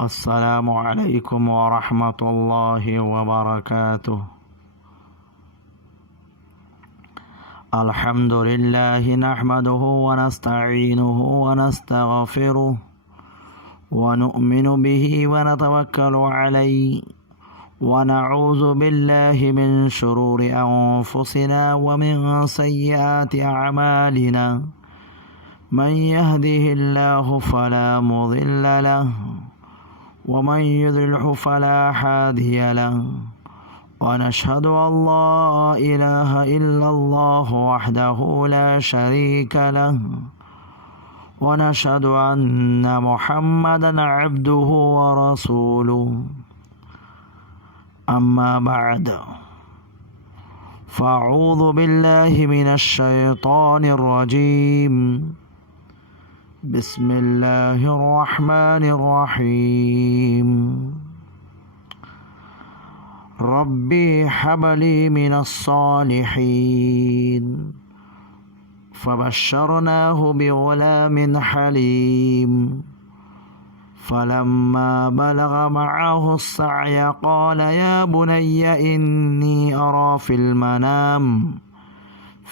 السلام علیکم ورحمۃ اللہ وبرکاتہ۔ الحمد للہ نحمده ونستعینه ونستغفره ونؤمن به ونتوکل علیہ ونعوذ باللہ من شرور انفسنا ومن سیئات اعمالنا من يهده الله فلا مضل له ومن يضلل فلا هادي له ونشهد أن لا إله إلا الله وحده لا شريك له ونشهد أن محمدا عبده ورسوله أما بعد فأعوذ بالله من الشيطان الرجيم بسم اللہ الرحمن الرحیم ربی حب لی من الصالحین فبشرناه بغلام حلیم فلما بلغ معه السعي قال يا بني إني أرى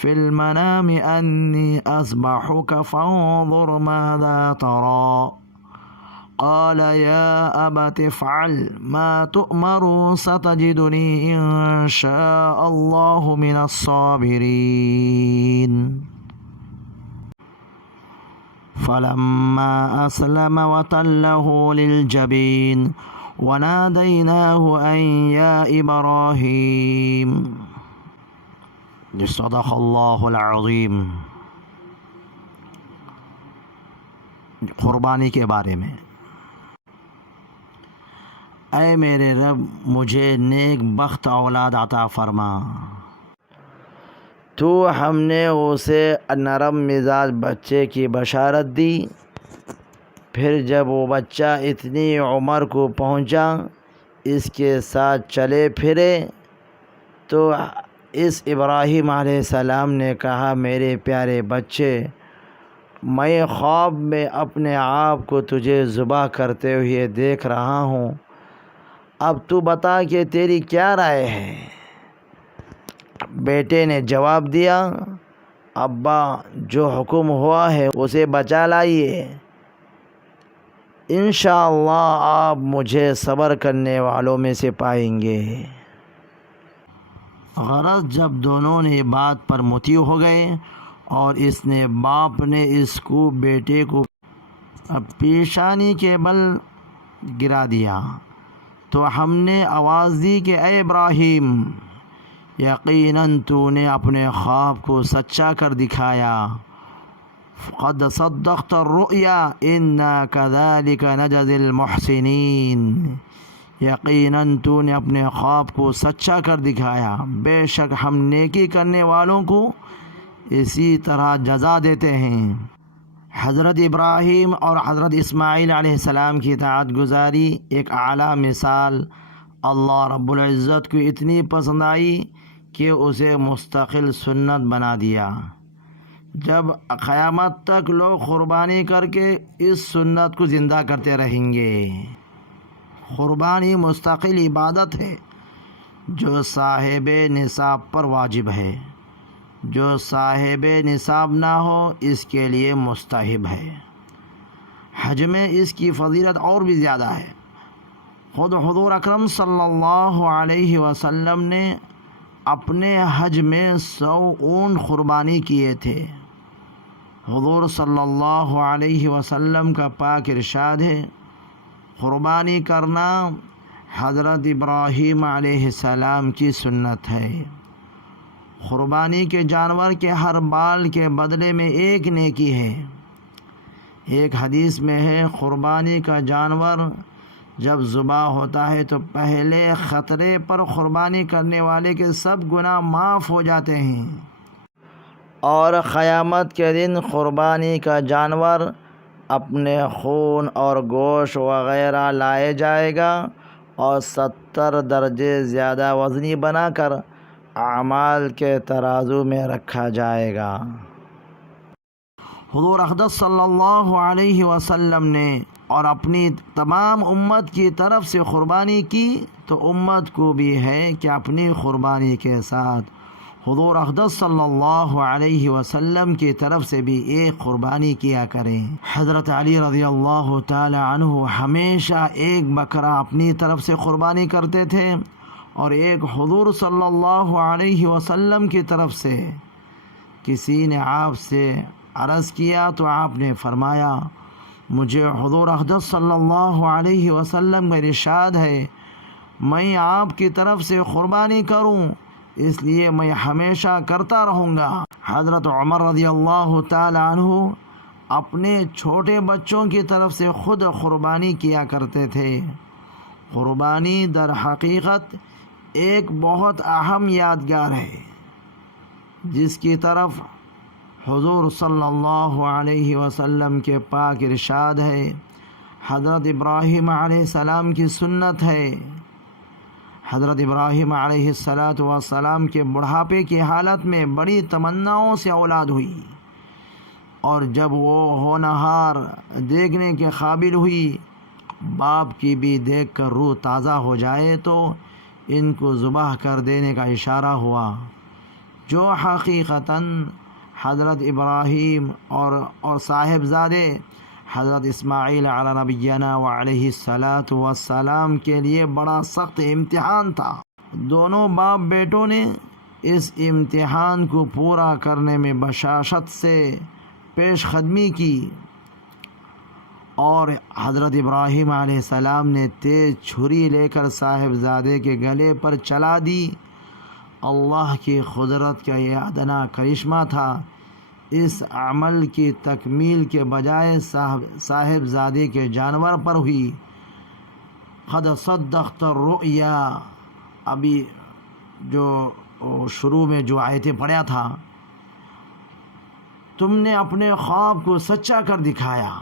في المنام أني أذبحك فانظر ماذا ترى قال يا أبت افعل ما تؤمر ستجدني إن شاء الله من الصابرين فلما أسلم وتله للجبين وناديناه أن يا إبراهيم صدق اللہ العظیم۔ قربانی کے بارے میں، اے میرے رب مجھے نیک بخت اولاد عطا فرما۔ تو ہم نے اسے نرم مزاج بچے کی بشارت دی، پھر جب وہ بچہ اتنی عمر کو پہنچا اس کے ساتھ چلے پھرے تو اس ابراہیم علیہ السلام نے کہا، میرے پیارے بچے، میں خواب میں اپنے آپ کو تجھے ذبح کرتے ہوئے دیکھ رہا ہوں، اب تو بتا کہ تیری کیا رائے ہے؟ بیٹے نے جواب دیا، ابا جو حکم ہوا ہے اسے بچا لائیے، انشاءاللہ آپ مجھے صبر کرنے والوں میں سے پائیں گے۔ غرض جب دونوں نے بات پر مطیع ہو گئے اور باپ نے اس کو بیٹے کو پیشانی کے بل گرا دیا تو ہم نے آواز دی کہ اے ابراہیم، یقیناً تو نے اپنے خواب کو سچا کر دکھایا، قد صدقت الرؤیا انا كذلك نجزی المحسنین، یقیناً تو نے اپنے خواب کو سچا کر دکھایا، بے شک ہم نیکی کرنے والوں کو اسی طرح جزا دیتے ہیں۔ حضرت ابراہیم اور حضرت اسماعیل علیہ السلام کی اطاعت گزاری ایک اعلیٰ مثال اللہ رب العزت کو اتنی پسند آئی کہ اسے مستقل سنت بنا دیا۔ جب قیامت تک لوگ قربانی کر کے اس سنت کو زندہ کرتے رہیں گے۔ قربانی مستقل عبادت ہے جو صاحب نصاب پر واجب ہے، جو صاحب نصاب نہ ہو اس کے لیے مستحب ہے۔ حج میں اس کی فضیلت اور بھی زیادہ ہے۔ خود حضور اکرم صلی اللہ علیہ وسلم نے اپنے حج میں 100 اونٹ قربانی کیے تھے۔ حضور صلی اللہ علیہ وسلم کا پاک ارشاد ہے، قربانی کرنا حضرت ابراہیم علیہ السلام کی سنت ہے۔ قربانی کے جانور کے ہر بال کے بدلے میں ایک نیکی ہے۔ ایک حدیث میں ہے، قربانی کا جانور جب ذبح ہوتا ہے تو پہلے خطرے پر قربانی کرنے والے کے سب گناہ معاف ہو جاتے ہیں، اور قیامت کے دن قربانی کا جانور اپنے خون اور گوشت وغیرہ لائے جائے گا اور 70 درجے زیادہ وزنی بنا کر اعمال کے ترازو میں رکھا جائے گا۔ حضور اقدس صلی اللہ علیہ وسلم نے اور اپنی تمام امت کی طرف سے قربانی کی تو امت کو بھی ہے کہ اپنی قربانی کے ساتھ حضور اقدس صلی اللہ علیہ وسلم کی طرف سے بھی ایک قربانی کیا کریں۔ حضرت علی رضی اللہ تعالی عنہ ہمیشہ ایک بکرا اپنی طرف سے قربانی کرتے تھے اور ایک حضور صلی اللہ علیہ وسلم کی طرف سے۔ کسی نے آپ سے عرض کیا تو آپ نے فرمایا مجھے حضور اقدس صلی اللہ علیہ وسلم کا ارشاد ہے میں آپ کی طرف سے قربانی کروں، اس لیے میں ہمیشہ کرتا رہوں گا۔ حضرت عمر رضی اللہ تعالی عنہ اپنے چھوٹے بچوں کی طرف سے خود قربانی کیا کرتے تھے۔ قربانی در حقیقت ایک بہت اہم یادگار ہے جس کی طرف حضور صلی اللہ علیہ وسلم کے پاک ارشاد ہے۔ حضرت ابراہیم علیہ السلام کی سنت ہے۔ حضرت ابراہیم علیہ السلام کے بڑھاپے کی حالت میں بڑی تمناؤں سے اولاد ہوئی، اور جب وہ ہونہار دیکھنے کے قابل ہوئی، باپ کی بھی دیکھ کر روح تازہ ہو جائے تو ان کو ذبح کر دینے کا اشارہ ہوا، جو حقیقتاً حضرت ابراہیم اور صاحبزادے حضرت اسماعیل علی نبینا وعلیہ السلام کے لیے بڑا سخت امتحان تھا۔ دونوں باپ بیٹوں نے اس امتحان کو پورا کرنے میں بشاشت سے پیش قدمی کی، اور حضرت ابراہیم علیہ السلام نے تیز چھری لے کر صاحبزادے کے گلے پر چلا دی۔ اللہ کی قدرت کا یہ ادنا کرشمہ تھا، اس عمل کی تکمیل کے بجائے صاحبزادے کے جانور پر ہوئی۔ قد صدقت الرؤیا، ابھی جو شروع میں جو آیتیں پڑھا تھا، تم نے اپنے خواب کو سچا کر دکھایا۔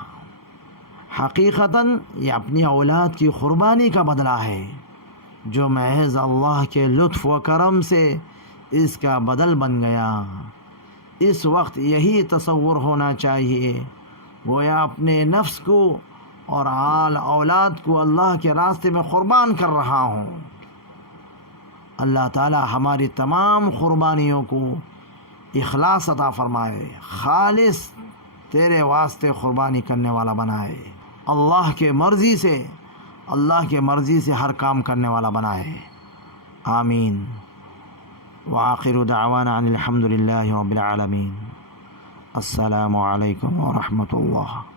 حقیقتاً یہ اپنی اولاد کی قربانی کا بدلہ ہے، جو محض اللہ کے لطف و کرم سے اس کا بدل بن گیا۔ اس وقت یہی تصور ہونا چاہیے، گویا اپنے نفس کو اور آل اولاد کو اللہ کے راستے میں قربان کر رہا ہوں۔ اللہ تعالی ہماری تمام قربانیوں کو اخلاص عطا فرمائے، خالص تیرے واسطے قربانی کرنے والا بنائے، اللہ کے مرضی سے ہر کام کرنے والا بنائے، آمین۔ وآخر دعوانا ان الحمد للہ رب العالمین۔ السلام علیکم ورحمۃ اللہ۔